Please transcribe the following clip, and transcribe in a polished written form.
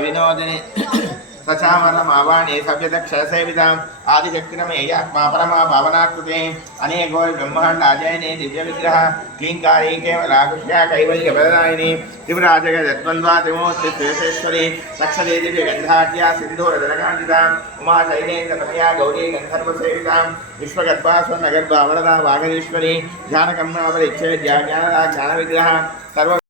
विनोदिनी सचामरमावाणे सभ्यदक्षसेविताम् आदिशक्तिरमेयात्मा परमा भावनाकृते अनेको ब्रह्माण्ड अजयने दिव्यविग्रह क्लीङ्कारी केवलाकुष्या कैवल्यप्रदायिनी त्रिपुराजगद्वन्द्वातिमूर्तिश्रेष्ठेश्वरी लक्षदे दिव्यगन्धाढ्या सिन्धूरजनकान्तिताम् उमा शैलेन्द्रतनया गौरी गन्धर्वसेविताम् विश्वगर्भा स्वर्णगर्भा वरदा वागधीश्वरी ध्यानकर्मावलिच्छेद्या ज्ञानदा ज्ञानविग्रह सर्व